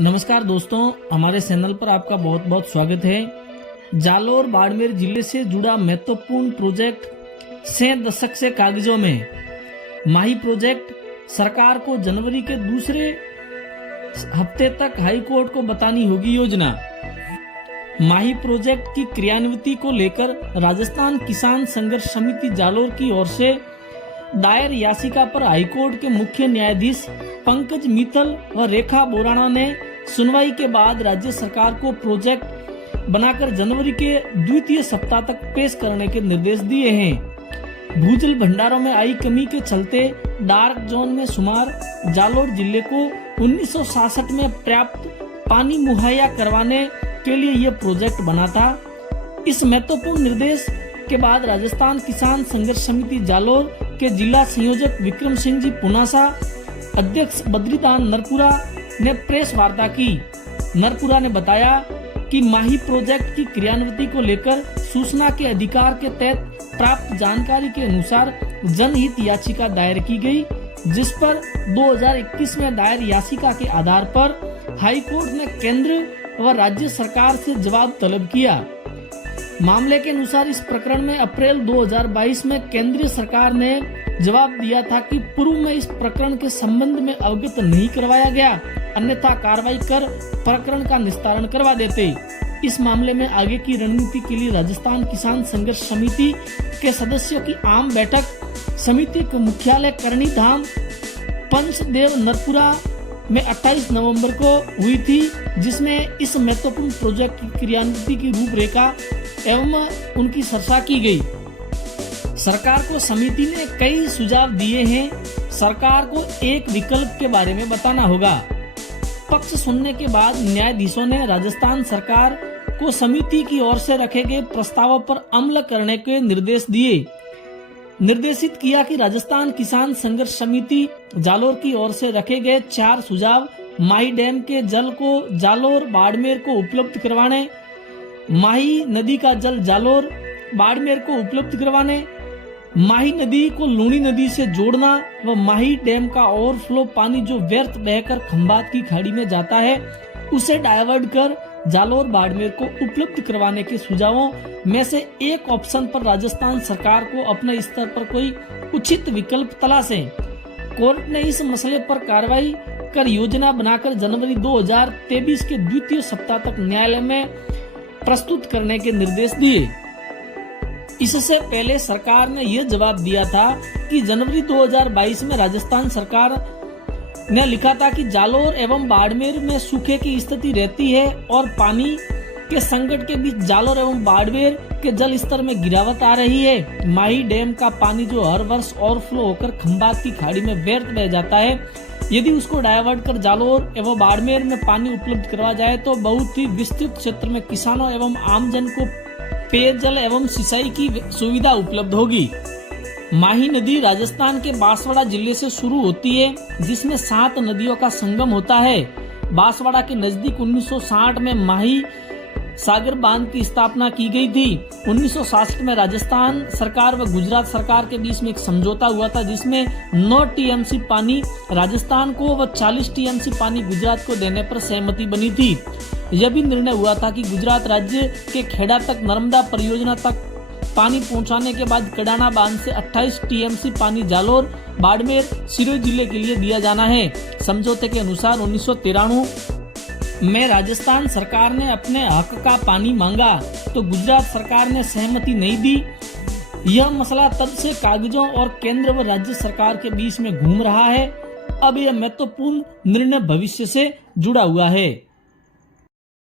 नमस्कार दोस्तों, हमारे चैनल पर आपका बहुत बहुत स्वागत है। जालोर बाड़मेर जिले से जुड़ा महत्वपूर्ण प्रोजेक्ट 6 दशक से कागजों में माही प्रोजेक्ट सरकार को जनवरी के दूसरे हफ्ते तक हाई कोर्ट को बतानी होगी योजना। माही प्रोजेक्ट की क्रियान्विति को लेकर राजस्थान किसान संघर्ष समिति जालोर की ओर से दायर याचिका पर हाईकोर्ट के मुख्य न्यायाधीश पंकज मित्तल व रेखा बोराणा ने सुनवाई के बाद राज्य सरकार को प्रोजेक्ट बनाकर जनवरी के द्वितीय सप्ताह तक पेश करने के निर्देश दिए हैं। भूजल भंडारों में आई कमी के चलते डार्क जोन में शुमार जालोर जिले को 1966 में पर्याप्त पानी मुहैया करवाने के लिए यह प्रोजेक्ट बना था। इस महत्वपूर्ण निर्देश के बाद राजस्थान किसान संघर्ष समिति जालोर के जिला संयोजक विक्रम सिंह जी पुनासा, अध्यक्ष बद्रीदान नरपुरा ने प्रेस वार्ता की। नरपुरा ने बताया कि माही प्रोजेक्ट की क्रियान्विति को लेकर सूचना के अधिकार के तहत प्राप्त जानकारी के अनुसार जनहित याचिका दायर की गई, जिस पर 2021 में दायर याचिका के आधार पर हाई कोर्ट ने केंद्र व राज्य सरकार से जवाब तलब किया। मामले के अनुसार इस प्रकरण में अप्रैल 2022 में केंद्रीय सरकार ने जवाब दिया था कि पूर्व में इस प्रकरण के संबंध में अवगत नहीं करवाया गया, अन्यथा कार्रवाई कर प्रकरण का निस्तारण करवा देते। इस मामले में आगे की रणनीति के लिए राजस्थान किसान संघर्ष समिति के सदस्यों की आम बैठक समिति के मुख्यालय करणी धाम पंचदेव नरपुरा में 28 नवंबर को हुई थी, जिसमें इस महत्वपूर्ण प्रोजेक्ट की क्रियान्विति की रूपरेखा एवं उनकी चर्चा की गई। सरकार को समिति ने कई सुझाव दिए हैं। सरकार को एक विकल्प के बारे में बताना होगा। पक्ष सुनने के बाद न्यायाधीशों ने राजस्थान सरकार को समिति की ओर से रखे गए प्रस्तावों पर अमल करने के निर्देश दिए। निर्देशित किया कि राजस्थान किसान संघर्ष समिति जालोर की ओर से रखे गए 4 सुझाव माही डैम के जल को जालोर बाड़मेर को उपलब्ध करवाने, माही नदी का जल जालोर बाड़मेर को उपलब्ध करवाने, माही नदी को लूणी नदी से जोड़ना व माही डैम का ओवरफ्लो पानी जो व्यर्थ बहकर खंबात की खाड़ी में जाता है उसे डायवर्ट कर जालोर बाड़मेर को उपलब्ध करवाने के सुझावों में से एक ऑप्शन पर राजस्थान सरकार को अपने स्तर पर कोई उचित विकल्प तलाशें। कोर्ट ने इस मसले पर कार्रवाई कर योजना बनाकर जनवरी 2023 के द्वितीय सप्ताह तक न्यायालय में प्रस्तुत करने के निर्देश दिए। इससे पहले सरकार ने यह जवाब दिया था कि जनवरी 2022 में राजस्थान सरकार ने लिखा था कि जालोर एवं बाड़मेर में सूखे की स्थिति रहती है और पानी के संकट के बीच जालोर एवं बाड़मेर के जल स्तर में गिरावट आ रही है। माही डैम का पानी जो हर वर्ष ओवरफ्लो होकर खंबात की खाड़ी में व्यर्थ बह जाता है, यदि उसको डायवर्ट कर जालोर एवं बाड़मेर में पानी उपलब्ध करवा जाए तो बहुत ही विस्तृत क्षेत्र में किसानों एवं आमजन को पेयजल एवं सिंचाई की सुविधा उपलब्ध होगी। माही नदी राजस्थान के बांसवाड़ा जिले से शुरू होती है, जिसमें 7 नदियों का संगम होता है। बांसवाड़ा के नजदीक 1960 में माही सागर बांध की स्थापना की गई थी। 1966 में राजस्थान सरकार व गुजरात सरकार के बीच में एक समझौता हुआ था, जिसमें 9 टीएमसी पानी राजस्थान को व 40 टीएमसी पानी गुजरात को देने पर सहमति बनी थी। यह भी निर्णय हुआ था कि गुजरात राज्य के खेड़ा तक नर्मदा परियोजना तक पानी पहुंचाने के बाद कडाना बांध से 28 टीएमसी पानी जालोर बाड़मेर सिरोही जिले के लिए दिया जाना है। समझौते के अनुसार 1993 में राजस्थान सरकार ने अपने हक का पानी मांगा तो गुजरात सरकार ने सहमति नहीं दी। यह मसला तब से कागजों और केंद्र व राज्य सरकार के बीच में घूम रहा है। अब यह महत्वपूर्ण निर्णय भविष्य से जुड़ा हुआ है।